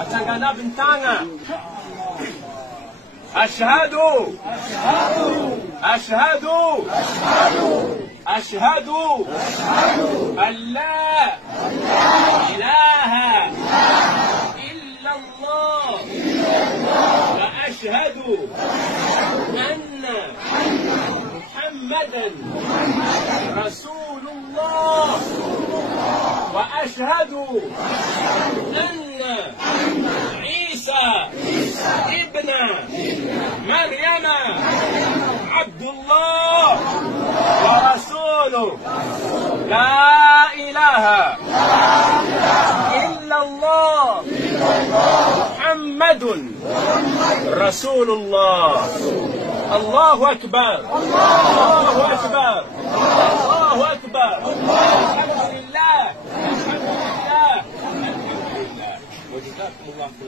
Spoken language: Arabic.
Atangana bintanga. Ashhadu an la ilaha illa Allah wa ashhadu anna Muhammadan Rasulullah wa ashhadu anna Isa ibn مريم عبد الله ورسوله لا إله إلا الله محمد رسول الله. الله أكبر الله أكبر الله أكبر. الحمد لله الحمد لله الحمد لله. وجزاكم الله خيرا.